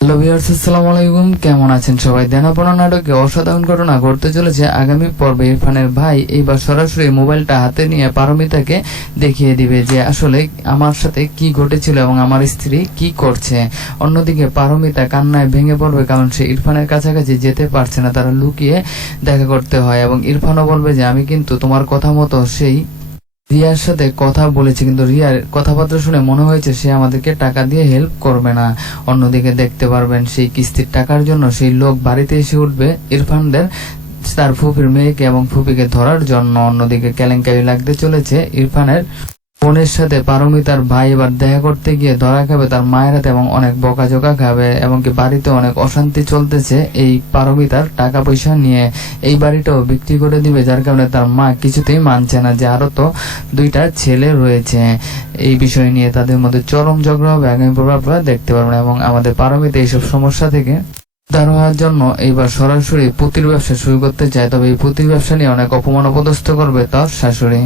Hello viewers, আসসালামু আলাইকুম। কেমন আছেন সবাই? দেনাপনা নাটকে অসাধারণ ঘটনা ঘটতে চলেছে আগামী পর্বে। ইরফানের ভাই এইবার সরাসরি মোবাইলটা হাতে নিয়ে পারমিতাকে দেখিয়ে দিবে যে আসলে আমার সাথে কি ঘটেছিল এবং আমার স্ত্রী কি করছে। অন্যদিকে পারমিতা কান্নায় ভেঙে পড়বে, কারণ সে ইরফানের কাছাকাছি যেতে পারছে না, তারা লুকিয়ে দেখা করতে হয়। এবং ইরফানও বলবে যে আমি কিন্তু তোমার কথা মতো সেই রিয়ার সাথে কথা বলেছি, কিন্তু রিয়ার কথাবার্তা শুনে মনে হয়েছে সে আমাদেরকে টাকা দিয়ে হেল্প করবে না। অন্যদিকে দেখতে পারবেন সেই কিস্তির টাকার জন্য সেই লোক বাড়িতে এসে উঠবে ইরফানদের তার ফুপির মেয়েকে এবং ফুপিকে ধরার জন্য। অন্যদিকে কেলেঙ্কারি লাগতে চলেছে ইরফানের বোনের সাথে। পারমিতার ভাই এবার দেখা করতে গিয়ে ধরা খাবে তার মায়ের হাতে এবং অনেক বকাঝকা খাবে, এবং কি বাড়িতে অনেক অশান্তি চলতেছে এই পারমিতার টাকা পয়সা নিয়ে। এই বাড়িটাও বিক্রি করে দিবে, যার কারণে তার মা কিছুতেই মানছে না যে আরো তো দুইটা ছেলে রয়েছে। এই বিষয় নিয়ে তাদের মধ্যে চরম ঝগড়া হবে, আগামী পর্বে আপনারা দেখতে পারবেন। এবং আমাদের পারমিতা এইসব সমস্যা থেকে উদ্ধার হওয়ার জন্য এইবার সরাসরি পুঁতির ব্যবসা শুরু করতে চায়, তবে এই পুঁতির ব্যবসা নিয়ে অনেক অপমান অপদস্থ করবে তার শাশুড়ি।